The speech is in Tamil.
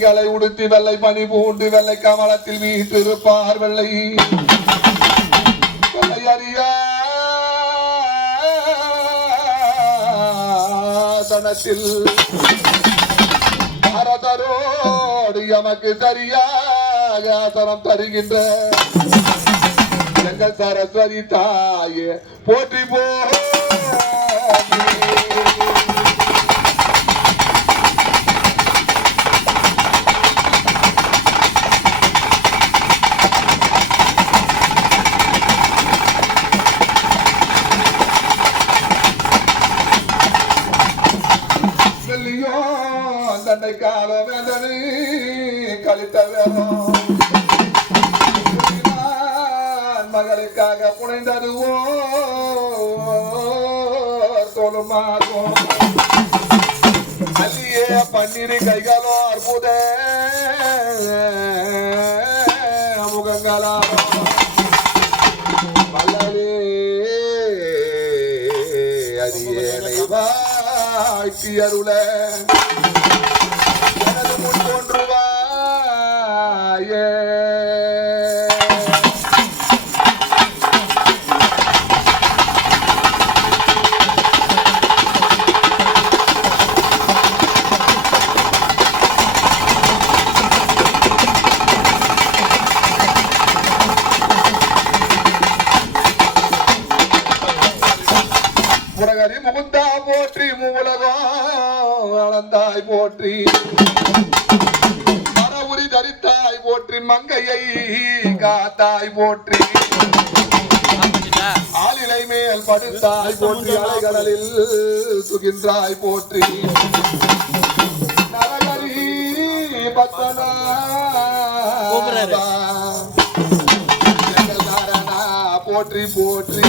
களை உடுத்தி வெள்ளை பனி பூண்டு வெள்ளை கமலத்தில் வீட்டிருப்பார் வெள்ளை. வெள்ளை அறியா. தனத்தில் பரதரோடு எமக்கு சரியாக ஆசனம் தருகின்ற எங்கள் சரஸ்வதி தாயே போற்றி போ. தன்னை கால வேண்டனி கழித்த வேணும் மகளுக்காக புனைந்ததுவோ தொழுமாகும் அல்லியே பன்னிரு கைகளோ அற்புத முகங்களா மலரே அடியேனை வாழ்த்தி தியருள எனது முன் தோன்றுவாயே. முரகரி முகுந்தா போற்றி மூலகம் அளந்தாய் போற்றி. மரவுரி தரித்தாய் போற்றி மங்கையை காத்தாய் போற்றி. ஆளிலை மேல் படுத்தாய் போற்றி அலைகளில் சுகின்றாய் போற்றி. நரகரி பத்தனா போற்றி போற்றி.